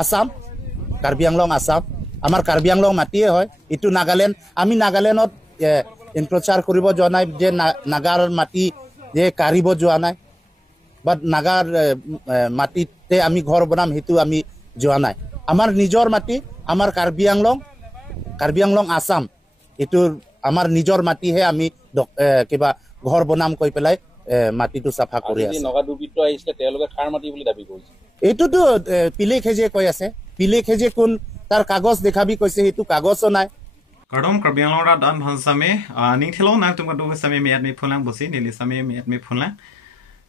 আসাম কাৰ্বি আংলং আসাম আমাৰ কাৰ্বি আংলং মাটিয়ে হয় ইটো নাগালেণ্ড আমি নাগালেণ্ডত প্ৰচাৰ কৰিব যোৱা নাই যে নাগাৰ মাটি যে কাঢ়িব যোৱা নাই বা নাগাৰ মাটিতে আমি ঘৰ বনাম সেইটো আমি যোৱা নাই আমাৰ নিজৰ মাটি আমাৰ কাৰ্বি আংলং আসাম এইটো আমাৰ নিজৰ মাটিহে আমি কিবা ঘৰ বনাম কৈ পেলাই মাটিটো চাফা কৰি আছে নগা দুৰ্বৃত্ত আহিছিলে তেওঁলোকে খাৰ মাটি বুলি দাবী কৰিছে এইটোতো পিলে খেজে কৈ আছে পিলে খেজে কোন তাৰ কাগজ দেখাবি কৈছে সেইটো কাগজো নাই Kardom Karbiang Lora Dan Hansame, Nintilo Natum do Sami made me Pulang Busi, Nili Sami made me Pulang.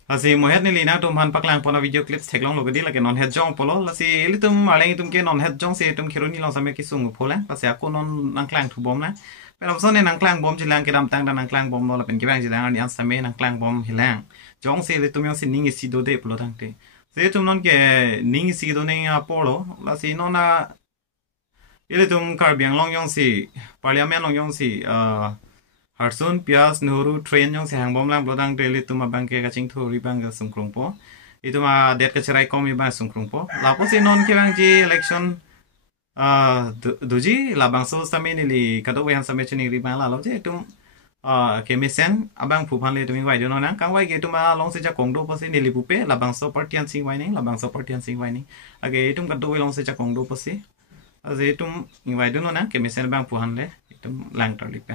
As he Mohed Nilina to Han Paklang Pona video clips take long logadi like on head John Polo, let's see Litum Malatum Ken on head John say to Kiruni Losamaki Sung Poland, as a con Unclang to bomb. But of Son and Unclang bomb Jilang Kedam Tang and Unclang bomb all up and Givang Jilang and Same and Clang bomb Hilang. John say the Tumio Ning is Sido de Plotante. Say to non get Ning Sido Apollo, let's see Nona. Ilitum Karbiang Long Yongsi, Parliament Long Yongsi, Harsun, Pias, Nuru, Train Yongsi, Hangbomlang, Blodang, Delitum, a bank catching to Ribanga Sunkrumpo. Ituma Detkacherai Komi by Sunkrumpo. La Posi non Kirangi election Duji, Labangso Saminili, Katowe and Samachini Ribala Logetum, Kemisen, Abang Pupanle to invite you know, Kanway get to my long such a Kondo Posi, Nilipupe, Labangso Party and Sing Whining, Labangso Party and Sing Whining. Again, Katowe long such a Kondo Posi. As itum invite no na kemisen bang puhanle itum lang terlipe